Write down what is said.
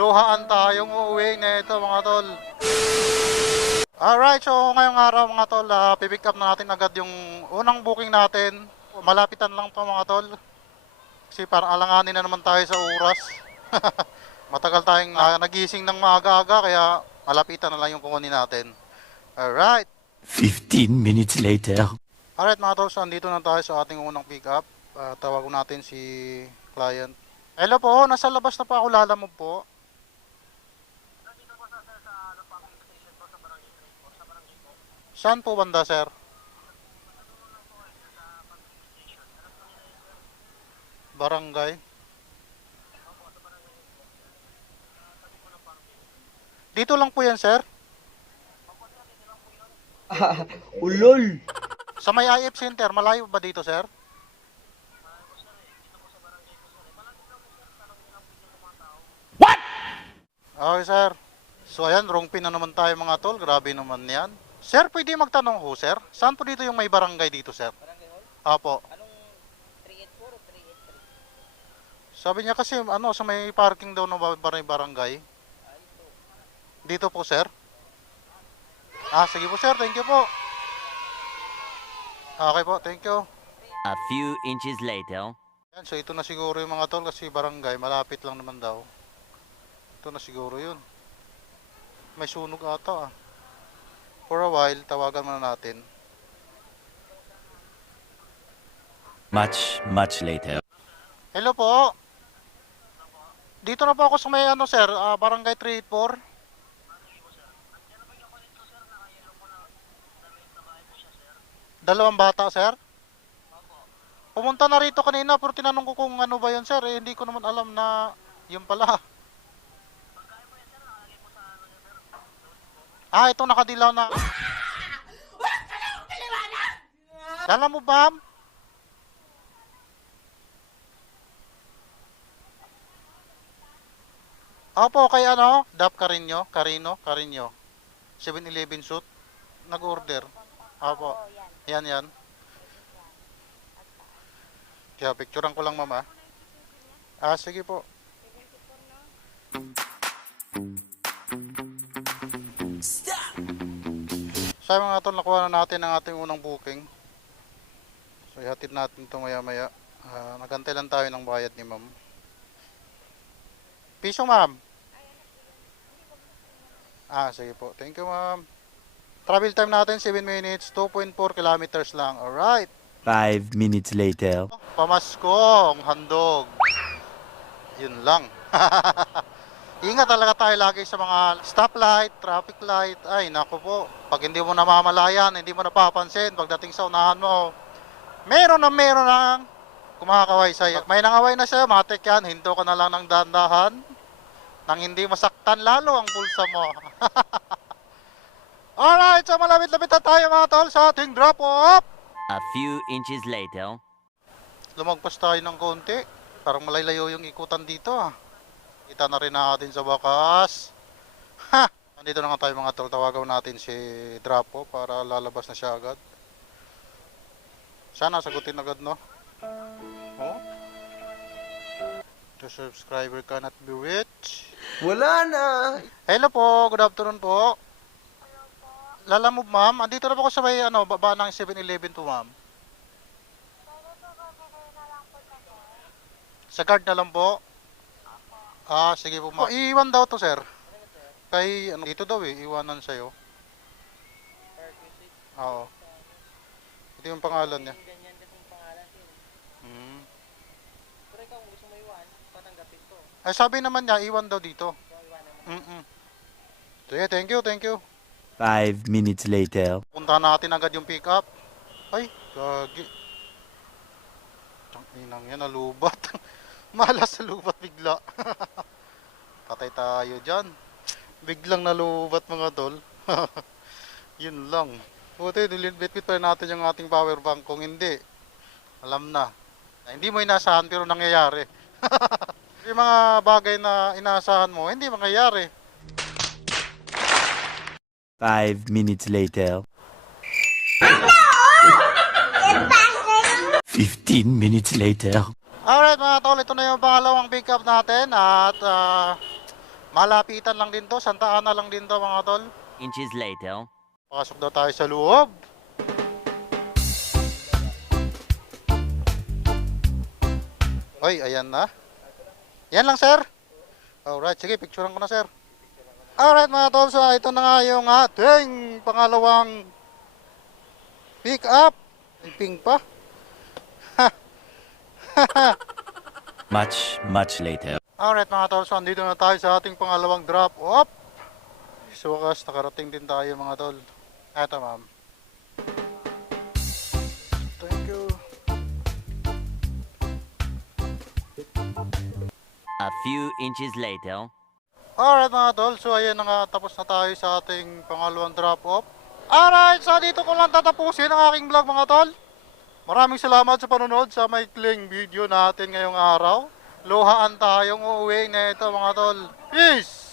luhaan tayong uuwi na ito mga tol. Alright, so ngayong araw mga tol, uh, pipick up na natin agad yung unang booking natin. Malapitan lang to mga tol. Kasi parang alanganin na naman tayo sa oras. Matagal tayong ah, nagising ng maaga-aga kaya malapitan na lang yung kukunin natin. Alright. 15 minutes later. Alright mga tol, so andito na tayo sa ating unang pick up. Uh, tawagan natin si client. Hello po, nasa labas na po ako lalamog po. Saan po banda, sir? Barangay. Dito lang po yan, sir. Ulol! Sa may IF Center, malayo ba dito, sir? What? Okay, sir. So, ayan, wrong pin na naman tayo mga tol. Grabe naman yan. Sir, pwede magtanong ho, sir? Saan po dito yung may barangay dito, sir? Barangay Hall? Apo. Anong 384 o 383? Sabi niya kasi, ano, sa may parking daw ng bar- barangay. Ah, ito. Dito po, sir. Ah, sige po, sir. Thank you po. Okay po, thank you. A few inches later. Yan, so ito na siguro yung mga tol kasi barangay, malapit lang naman daw. Ito na siguro yun. May sunog ata ah. For a while, tawagan muna natin. Much, much later. Hello po. Dito na po ako sa may ano sir, ah, barangay 384. Dalawang bata sir? Pumunta na rito kanina pero tinanong ko kung ano ba yun sir. Eh, hindi ko naman alam na yun pala. Ah, ito nakadilaw na. Dala mo ba? Opo, kay ano? Dap Carino, Carino, Carino. 7-Eleven suit. Nag-order. Opo. Yan, yan. Kaya picturean ko lang mama. Ah, sige po. Sa mga tol, nakuha na natin ang ating unang booking. So, ihatid natin ito maya maya. Ah, nagantay lang tayo ng bayad ni ma'am. Piso ma'am. Ah, sige po. Thank you ma'am. Travel time natin 7 minutes, 2.4 kilometers lang. Alright. 5 minutes later. Pamaskong handog. Yun lang. Ingat talaga tayo lagi sa mga stoplight, traffic light. Ay, naku po. Pag hindi mo namamalayan, hindi mo napapansin, pagdating sa unahan mo, meron na meron na kumakaway sa'yo. May nangaway na siya, matik yan, hinto ka na lang ng dandahan nang hindi masaktan lalo ang bulsa mo. Alright, so malapit-lapit na tayo mga tol sa ating drop off. A few inches later. lumagpas tayo ng konti. Parang malaylayo yung ikutan dito ah. Kita na rin natin sa wakas. Ha! Nandito na nga tayo mga tol. Tawagan natin si Drapo para lalabas na siya agad. Sana sagutin agad no? Oh? The subscriber cannot be reached. Wala na! Hello po, good afternoon po. Lalamove ma'am, andito na po ako sa may ano, baba ng 7-Eleven to ma'am. Sa guard na lang po. Ah, sige po ma'am. Iiwan daw to sir. Kay ano, dito daw eh, iwanan sa'yo. Oo. Ito yung pangalan niya. Ganyan kasing pangalan din. Hmm. Pero ikaw kung gusto mo iwan, patanggapin ko. Ay sabi naman niya, iwan daw dito. Mm-mm. Sige, thank you, thank you. 5 minutes later. Puntahan natin agad yung pick up. Ay, gagi. Tang inang yan, nalubat. Malas sa lubat bigla. Patay tayo dyan. Biglang nalubat mga tol. Yun lang. Buti, nilibit-bit pa rin natin yung ating power bank. Kung hindi, alam na. na hindi mo inasahan pero nangyayari. yung mga bagay na inaasahan mo, hindi mangyayari. 5 minutes later. 15 minutes later. Alright mga tol, ito na yung pangalawang pick up natin at ah, Malapitan lang din to, Santa Ana lang din to mga tol. Inches later. Pasok daw tayo sa loob. Hoy, ayan na. Yan lang, sir. Alright, sige, picturean ko na, sir. Alright, mga tol, so ito na nga yung ating pangalawang pick up. Ping pa. Much, much later. Alright, mga tol, so andito na tayo sa ating pangalawang drop off. Sa wakas, nakarating din tayo, mga tol. Eto, ma'am. Thank you. A few inches later. Alright mga tol, so ayan na nga, tapos na tayo sa ating pangalawang drop off. Alright, so dito ko lang tatapusin ang aking vlog mga tol. Maraming salamat sa panonood sa maikling video natin ngayong araw. Luhaan tayong uuwi na ito mga tol. Peace!